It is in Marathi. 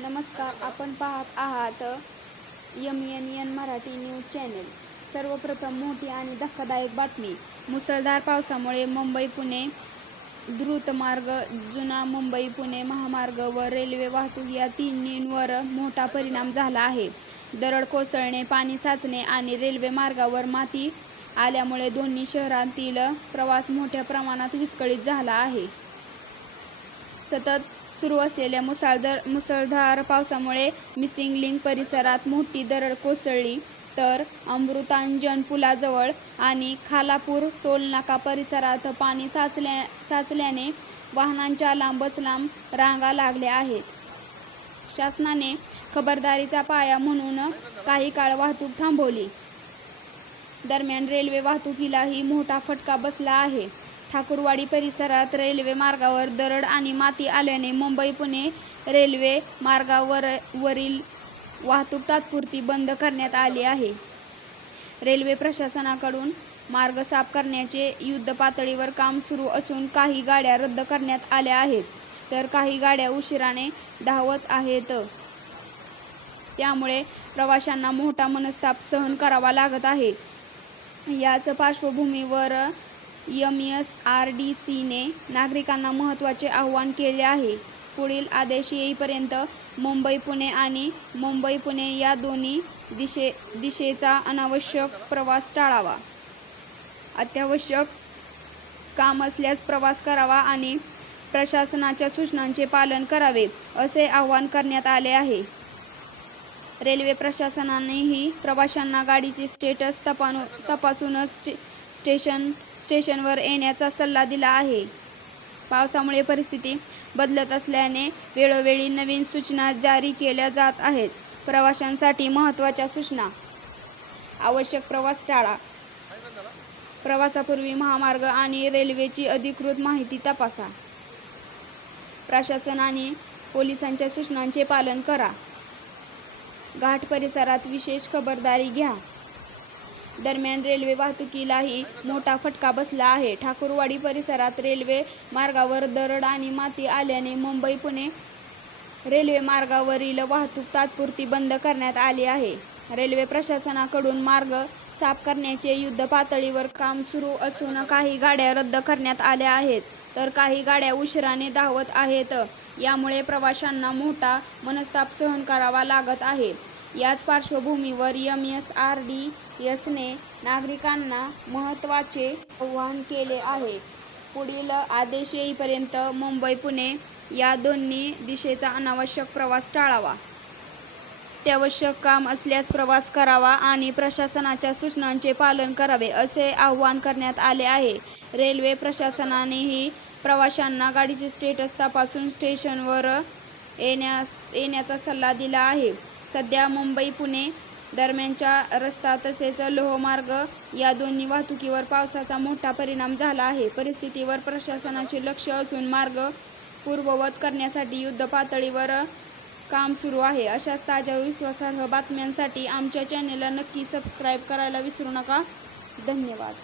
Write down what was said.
नमस्कार, आपण पाहत आहात MNN मराठी न्यूज चॅनेल. सर्वप्रथम मोठी आणि धक्कादायक बातमी. मुसळधार पावसामुळे मुंबई पुणे द्रुतमार्ग, जुना मुंबई पुणे महामार्ग व रेल्वे वाहतूक या तिन्हींवर मोठा परिणाम झाला आहे. दरड कोसळणे, पाणी साचणे आणि रेल्वे मार्गावर माती आल्यामुळे दोन्ही शहरांतील प्रवास मोठ्या प्रमाणात विस्कळीत झाला आहे. सतत सुरू असलेल्या मुसळधार पावसामुळे मिसिंग लिंक परिसरात मोठी दरड कोसळली, तर अमृतांजन पुलाजवळ आणि खालापूर टोलनाका परिसरात पाणी साचल्याने वाहनांच्या लांबच लांब रांगा लागल्या आहेत. शासनाने खबरदारीचा पाया म्हणून काही काळ वाहतूक थांबवली. दरम्यान रेल्वे वाहतुकीलाही मोठा फटका बसला आहे. ठाकुरवाडी परिसरात रेल्वे मार्गावर दरड आणि माती आल्याने मुंबई पुणे रेल्वे मार्गावरील वाहतूक तात्पुरती बंद करण्यात आली आहे. रेल्वे प्रशासनाकडून मार्ग साफ करण्याचे युद्धपातळीवर काम सुरू असून काही गाड्या रद्द करण्यात आल्या आहेत, तर काही गाड्या उशिराने धावत आहेत. त्यामुळे प्रवाशांना मोठा मनस्ताप सहन करावा लागत आहे. याच पार्श्वभूमीवर MSRDCने नागरिकांना महत्त्वाचे आवाहन केले आहे. पुढील आदेश येईपर्यंत मुंबई पुणे आणि मुंबई पुणे या दोन्ही दिशेचा अनावश्यक प्रवास टाळावा. अत्यावश्यक काम असल्यास प्रवास करावा आणि प्रशासनाच्या सूचनांचे पालन करावे, असे आवाहन करण्यात आले आहे. रेल्वे प्रशासनानेही प्रवाशांना गाडीचे स्टेटस तपासूनच स्टेशनवर येण्याचा सल्ला दिला आहे. पावसामुळे परिस्थिती बदलत असल्याने वेळोवेळी नवीन सूचना जारी केल्या जात आहेत. प्रवाशांसाठी महत्त्वाच्या सूचना. आवश्यक प्रवास टाळा. प्रवासापूर्वी महामार्ग आणि रेल्वेची अधिकृत माहिती तपासा. प्रशासन आणि पोलिसांच्या सूचनांचे पालन करा. घाट परिसरात विशेष खबरदारी घ्या. दरम्यान रेल्वे वाहतुकीलाही मोठा फटका बसला आहे. ठाकुरवाडी परिसरात रेल्वे मार्गावर दरड आणि माती आल्याने मुंबई पुणे रेल्वे मार्गावरील वाहतूक तात्पुरती बंद करण्यात आली आहे. रेल्वे प्रशासनाकडून मार्ग साफ करण्याचे युद्धपातळीवर काम सुरू असून काही गाड्या रद्द करण्यात आल्या आहेत, तर काही गाड्या उशिराने धावत आहेत. यामुळे प्रवाशांना मोठा मनस्ताप सहन करावा लागत आहे. याच पार्श्वभूमीवर MSRDCने नागरिकांना महत्त्वाचे आवाहन केले आहे. पुढील आदेश येईपर्यंत मुंबई पुणे या दोन्ही दिशेचा अनावश्यक प्रवास टाळावा. अत्यावश्यक काम असल्यास प्रवास करावा आणि प्रशासनाच्या सूचनांचे पालन करावे, असे आवाहन करण्यात आले आहे. रेल्वे प्रशासनानेही प्रवाशांना गाडीचे स्टेटस तपासून स्टेशनवर येण्याचा सल्ला दिला आहे. सध्या मुंबई पुणे दरम्यानच्या रस्ता तसेच लोहमार्ग या दोन्ही वाहतुकीवर पावसाचा मोठा परिणाम झाला आहे. परिस्थितीवर प्रशासनाचे लक्ष असून मार्ग पूर्ववत करण्यासाठी युद्धपातळीवर काम सुरू आहे. अशाच ताज्या विश्वासार्ह बातम्यांसाठी आमच्या चॅनेलला नक्की सबस्क्राईब करायला विसरू नका. धन्यवाद.